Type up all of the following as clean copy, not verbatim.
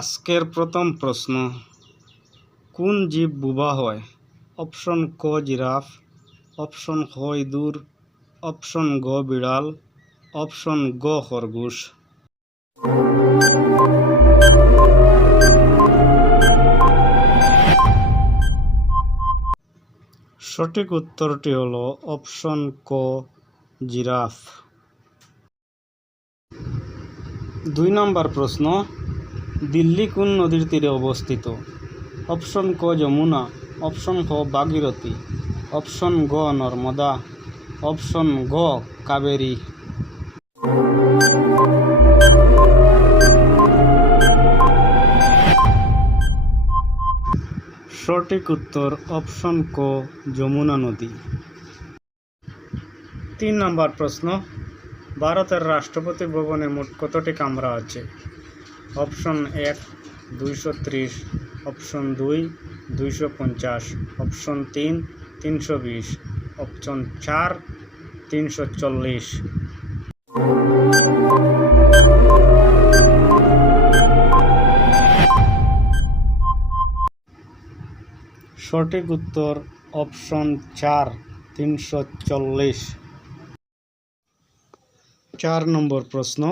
আজকের প্রথম প্রশ্ন, কোন জীব বোবা হয়? অপশন ক জিরাফ, অপশন খ ইঁদুর, অপশন গ বিড়াল, অপশন গ খরগোশ। সঠিক উত্তরটি হল অপশন ক জিরাফ। 2 নম্বর প্রশ্ন, দিল্লি কোন নদীর তীরে অবস্থিত? অপশন ক যমুনা, অপশন খ ভাগীরথী, অপশন গ নর্মদা, অপশন গ কাবেরী। সঠিক উত্তর অপশন ক যমুনা নদী। 3 নম্বর প্রশ্ন, ভারতের রাষ্ট্রপতি ভবনে মোট কতটি কামরা আছে? Option 1 230, option 2 250, option 3 320, option 4 340। সঠিক উত্তর অপশন 4 340। 4 নম্বর প্রশ্ন,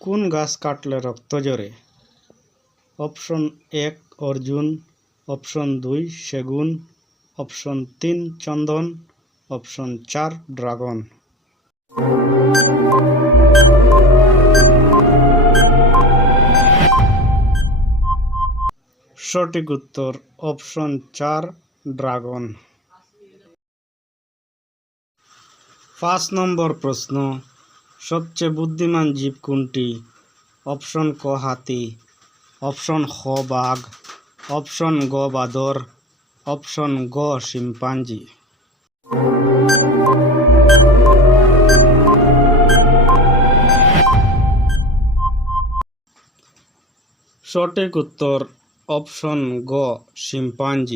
কোন গাছ কাটলে রক্ত ঝরে? অপশন 1 অর্জুন, অপশন 2 সেগুন, অপশন 3 চন্দন, অপশন 4 ড্রাগন। সঠিক উত্তর অপশন 4 ড্রাগন। 5 নম্বর প্রশ্ন, সবচেয়ে বুদ্ধিমান জীব কোনটি? অপশন ক হাতি, অপশন খ বাঘ, অপশন গ বাঁদর, অপশন গ শিম্পাঞ্জি। সঠিক উত্তর অপশন গ শিম্পাঞ্জি।